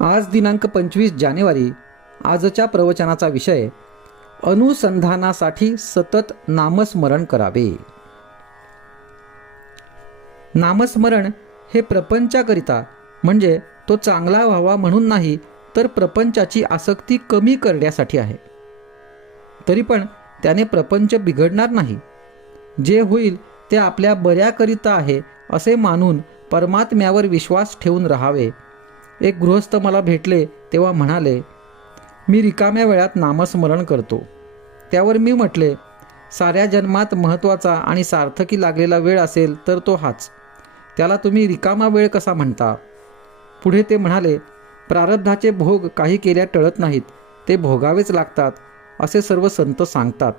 आज दिनांक 25 जानेवारी. आजच्या प्रवचनाचा विषय अनुसंधानासाठी सतत नामस्मरण करावे. नामस्मरण हे प्रपंचाकरिता म्हणजे तो चांगला व्हावा म्हणून नाही, तर प्रपंचाची आसक्ती कमी करण्यासाठी आहे. तरी पण त्याने प्रपंच बिघडणार नाही. जे होईल ते आपल्या बऱ्याकरिता आहे असे मानून परमात्म्यावर विश्वास ठेवून राहावे. एक गृहस्थ मला भेटले तेव्हा म्हणाले, मी रिकाम्या वेळात नामस्मरण करतो. त्यावर मी म्हटले, साऱ्या जन्मात महत्त्वाचा आणि सार्थकी लागलेला वेळ असेल तर तो हाच. त्याला तुम्ही रिकामा वेळ कसा म्हणता? पुढे ते म्हणाले, प्रारब्धाचे भोग काही केल्या टळत नाहीत, ते भोगावेच लागतात असे सर्व संत सांगतात.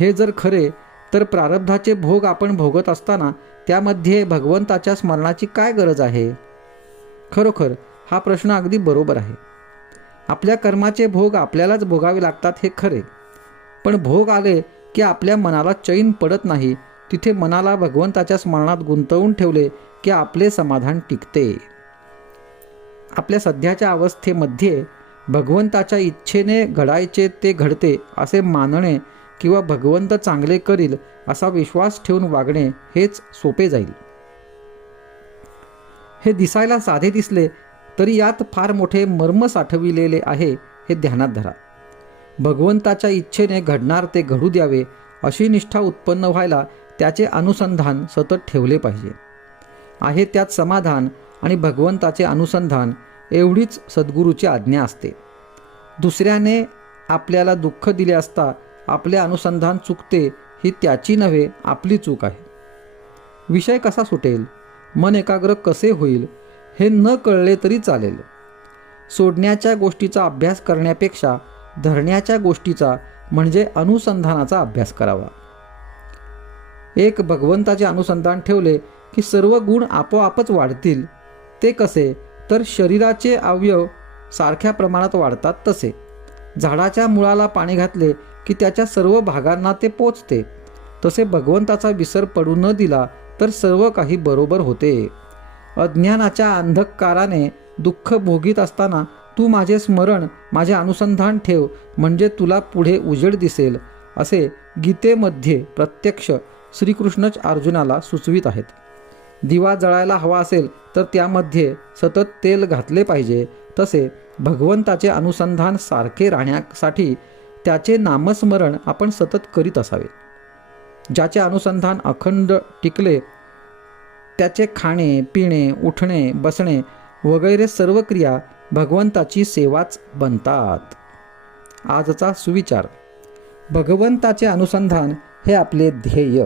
हे जर खरे तर प्रारब्धाचे भोग आपण भोगत असताना त्यामध्ये भगवंताच्या स्मरणाची काय गरज आहे? खरोखर हा प्रश्न अगदी बरोबर आहे. आपल्या कर्माचे भोग आपल्यालाच भोगावे लागतात हे खरे, पण भोग आले की आपल्या मनाला चैन पडत नाही. तिथे मनाला भगवंताच्या स्मरणात गुंतवून ठेवले की आपले समाधान टिकते. आपल्या सध्याच्या अवस्थेमध्ये भगवंताच्या इच्छेने घडायचे ते घडते असे मानणे किंवा भगवंत चांगले करील असा विश्वास ठेवून वागणे हेच सोपे जाईल. हे दिसायला साधे दिसले तरी यात फार मोठे मर्म साठविलेले आहे हे ध्यानात धरा. भगवंताच्या इच्छेने घडणार ते घडू द्यावे अशी निष्ठा उत्पन्न व्हायला त्याचे अनुसंधान सतत ठेवले पाहिजे. आहे त्यात समाधान आणि भगवंताचे अनुसंधान एवढीच सद्गुरूची आज्ञा असते. दुसऱ्याने आपल्याला दुःख दिले असता आपले अनुसंधान चुकते ही त्याची नव्हे आपली चूक आहे. विषय कसा सुटेल, मन एकाग्र कसे होईल हे न कळले तरी चालेल. सोडण्याच्या गोष्टीचा अभ्यास करण्यापेक्षा धरण्याच्या गोष्टीचा म्हणजे अनुसंधानाचा अभ्यास करावा. एक भगवंताचे अनुसंधान ठेवले की सर्व गुण आपोआपच वाढतील. ते कसे? तर शरीराचे अवयव सारख्या प्रमाणात वाढतात तसे. झाडाच्या मुळाला पाणी घातले की त्याच्या सर्व भागांना ते पोचते. तसे भगवंताचा विसर पडू न दिला तर सर्व काही बरोबर होते. अज्ञानाच्या अंधकाराने दुःख भोगीत असताना तू माझे स्मरण, माझे अनुसंधान ठेव म्हणजे तुला पुढे उजेड दिसेल असे गीतेमध्ये प्रत्यक्ष श्रीकृष्णच अर्जुनाला सुचवित आहेत. दिवा जळायला हवा असेल तर त्यामध्ये सतत तेल घातले पाहिजे. तसे भगवंताचे अनुसंधान सारखे राहण्यासाठी त्याचे नामस्मरण आपण सतत करीत असावे. ज्याचे अनुसंधान अखंड टिकले त्याचे खाणे, पिणे, उठणे, बसणे वगैरे सर्व क्रिया भगवंताची सेवाच बनतात. आजचा सुविचार: भगवंताचे अनुसंधान हे आपले ध्येय.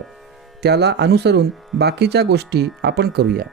त्याला अनुसरून बाकीच्या गोष्टी आपण करूया.